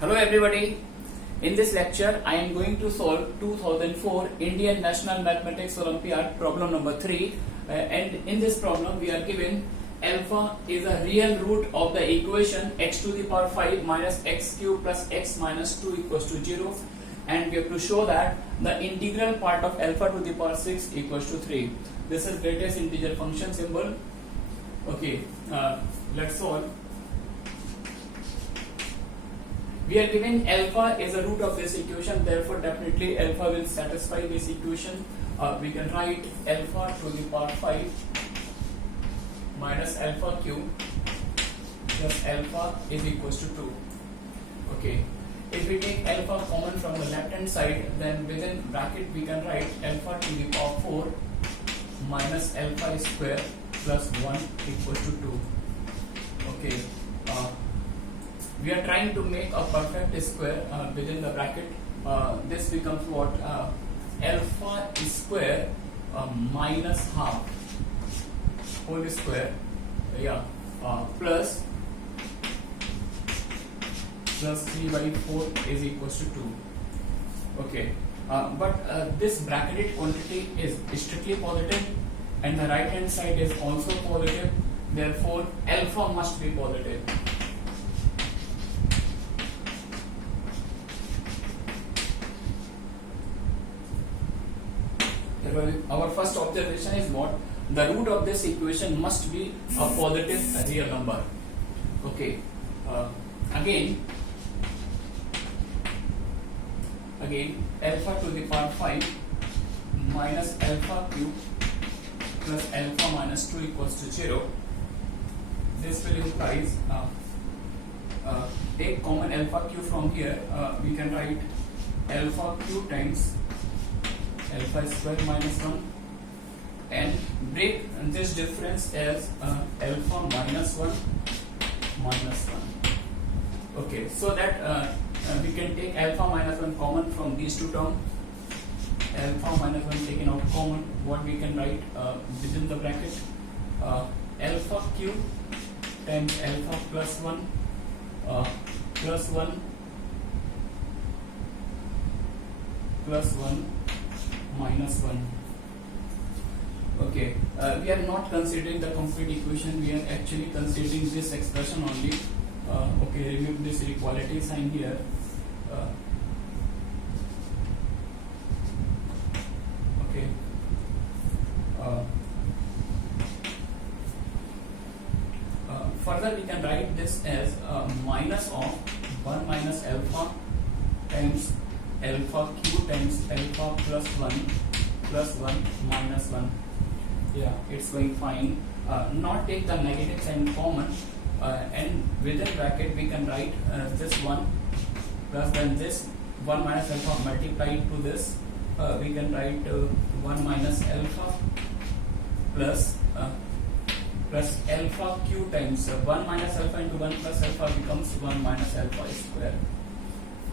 Hello everybody. In this lecture, I am going to solve 2004 Indian National Mathematics Olympiad problem number 3. And in this problem, we are given alpha is a real root of the equation x to the power 5 minus x cube plus x minus 2 equals to 0. And we have to show that the integral part of alpha to the power 6 equals to 3. This is greatest integer function symbol. Okay, let's solve. We are given alpha is a root of this equation, therefore definitely alpha will satisfy this equation. We can write alpha to the power 5 minus alpha cube plus alpha is equals to 2. Okay, if we take alpha common from the left hand side, then within bracket we can write alpha to the power 4 minus alpha square plus 1 equals to 2. Okay. We are trying to make a perfect square within the bracket. This becomes what? Alpha square minus half whole square, plus 3 by 4 is equals to 2. Okay, but this bracketed quantity is strictly positive and the right hand side is also positive, therefore alpha must be positive. Our first observation is what? The root of this equation must be a positive real number. Okay. Again, alpha to the power 5 minus alpha cube plus alpha minus 2 equals to 0. This will implies take common alpha cube from here. We can write alpha cube times alpha square minus 1 and break this difference as alpha minus 1 minus 1. Okay, so that we can take alpha minus 1 common from these two terms. Alpha minus 1 taken out common, what we can write within the bracket? Alpha cube times alpha plus 1 plus 1 plus 1 minus 1. Okay, we are not considering the complete equation, we are actually considering this expression only. Okay, remove this equality sign here. Okay. Further we can write this as minus of 1 minus alpha times alpha cube times alpha plus 1 minus 1. Yeah, it's going fine. Not take the negative sign common, and within bracket we can write this 1 plus then this 1 minus alpha multiplied to this. We can write 1 minus alpha plus alpha cube times 1 minus alpha into 1 plus alpha becomes 1 minus alpha square.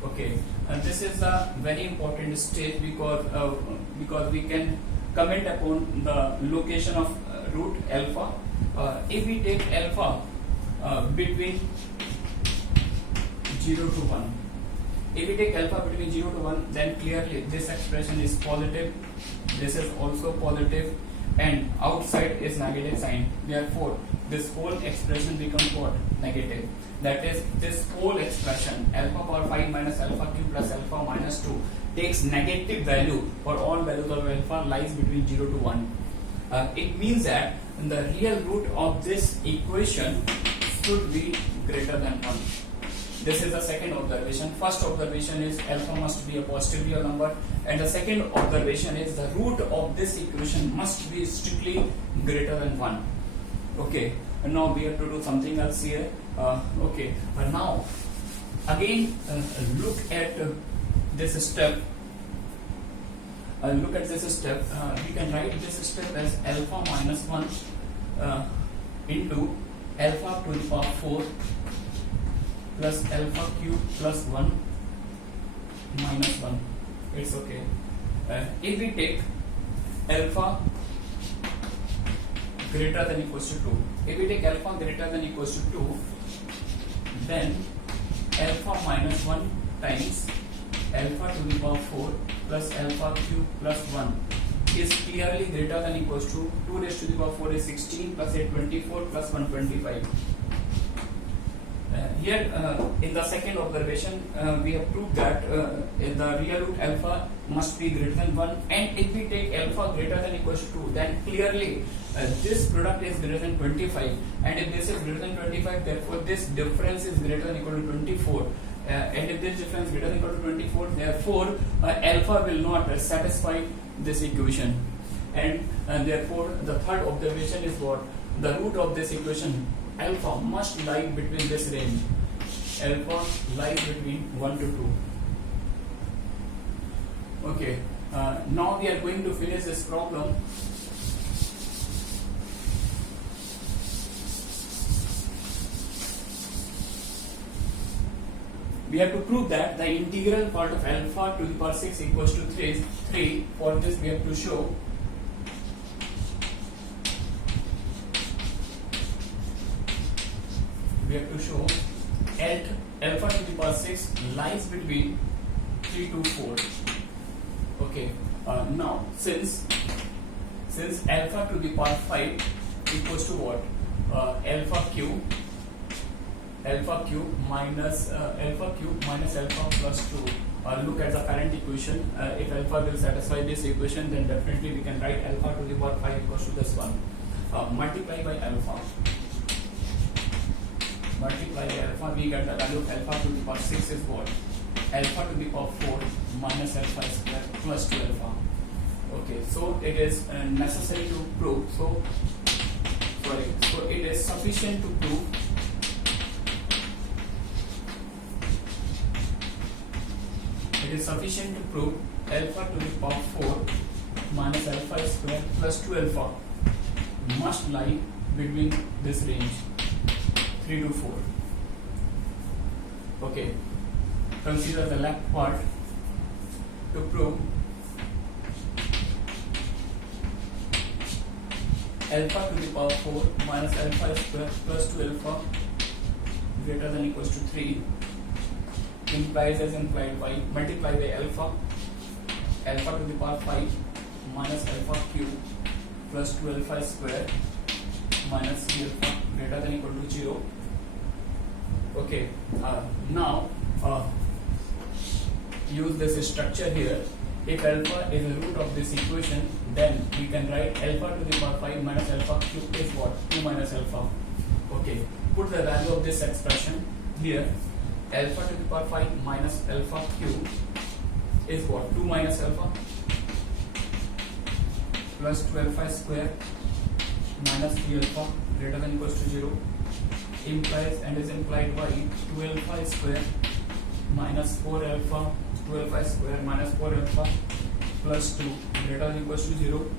Okay, this is a very important stage because we can comment upon the location of root alpha. If we take alpha between 0 to 1, if we take alpha between 0 to 1, then clearly this expression is positive, this is also positive, and outside is negative sign. Therefore, this whole expression becomes what? Negative. That is, this whole expression alpha power 5 minus alpha cube plus alpha minus 2 takes negative value for all values of alpha lies between 0 to 1. It means that the real root of this equation should be greater than 1. This is the second observation. First observation is alpha must be a positive real number, and the second observation is the root of this equation must be strictly greater than 1. Okay, and now we have to do something else here. Okay, now again look at this step. Look at this step. We can write this step as alpha minus 1 into alpha to the power 4 plus alpha cube plus 1 minus 1. It's okay. If we take alpha greater than equals to 2. If we take alpha greater than equals to 2, then alpha minus 1 times alpha to the power 4 plus alpha cube plus 1 is clearly greater than equals to 2 raised to the power 4 is 16 plus 8 24 plus 125. Here in the second observation we have proved that the real root alpha must be greater than 1, and if we take alpha greater than equals to 2, then clearly this product is greater than 25, and if this is greater than 25, therefore this difference is greater than equal to 24. And if this difference greater than equal to 24, therefore alpha will not satisfy this equation, and therefore the third observation is what? The root of this equation alpha must lie between this range. Alpha lies between 1 to 2. Okay, now we are going to finish this problem. We have to prove that the integral part of alpha to the power 6 equals to 3. For this we have to show alpha to the power 6 lies between 3 to 4. Okay, now since alpha to the power 5 equals to what? Alpha cube minus alpha plus 2. Look at the current equation. If alpha will satisfy this equation, then definitely we can write alpha to the power 5 equals to this one. Multiply by alpha, we get the value of alpha to the power 6 is what? Alpha to the power 4 minus alpha square plus 2 alpha. Okay, so it is necessary to prove. So it is sufficient to prove alpha to the power 4 minus alpha square plus 2 alpha must lie between this range 3 to 4. Okay, consider the left part to prove alpha to the power 4 minus alpha square plus 2 alpha greater than equals to 3 implies as implied by multiply by alpha to the power 5 minus alpha cube plus 2 alpha square minus 3 alpha greater than equal to 0. Okay, now use this structure here. If alpha is the root of this equation, then we can write alpha to the power 5 minus alpha cube is what? 2 minus alpha. Okay, put the value of this expression here. Alpha to the power 5 minus alpha cube is what? 2 minus alpha plus 2 alpha square minus 3 alpha greater than equals to 0 implies and is implied by 2 alpha square minus 4 alpha, 2 alpha square minus 4 alpha plus 2 greater than equals to 0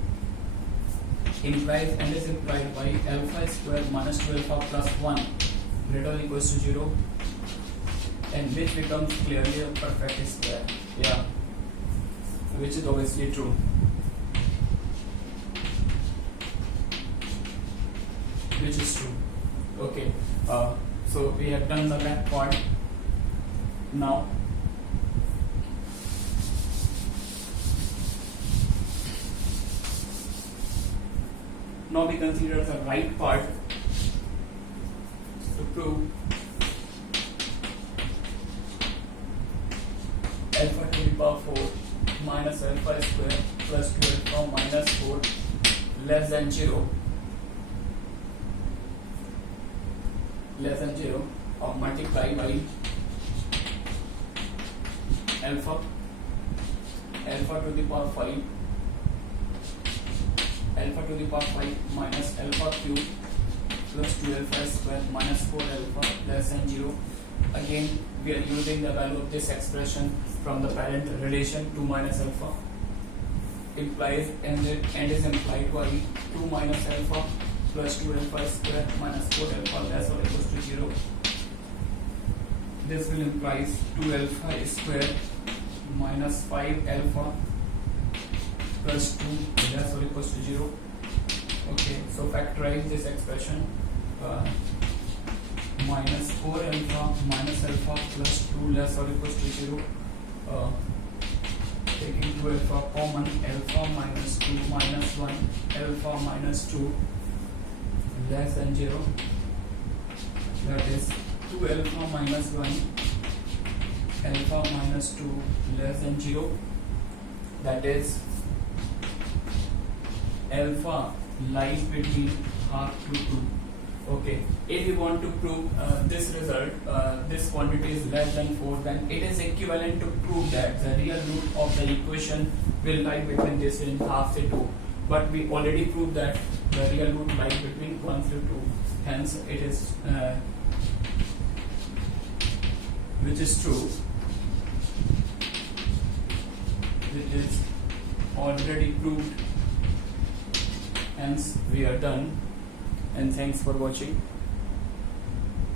implies and is implied by alpha square minus 2 alpha plus 1 greater than equals to 0, and which becomes clearly a perfect square. Yeah, which is obviously true. Which is true. Okay, so we have done the left part. Now we consider the right part to prove alpha to the power 4 minus alpha square plus 2 alpha minus 4 less than 0 of multiply by alpha to the power 5 minus alpha cube plus 2 alpha square minus 4 alpha less than 0. Again we are using the value of this expression from the parent relation 2 minus alpha implies and is implied by 2 minus alpha plus 2 alpha square minus 4 alpha less or equals to 0. This will imply 2 alpha square minus 5 alpha plus 2 less or equals to 0. Okay, so factorize this expression. minus 4 alpha minus alpha plus 2 less or equals to 0. Taking 2 alpha common, alpha minus 2 minus 1, alpha minus 2 less than 0. That is 2 alpha minus 1, alpha minus 2 less than 0. That is alpha lies between half to 2. Okay, if we want to prove this result, this quantity is less than 4, then it is equivalent to prove that the real root of the equation will lie between this and half to 2. But we already proved that the real root lies between 1 to 2. Hence, it is which is true. It is already proved. Hence, we are done. And thanks for watching.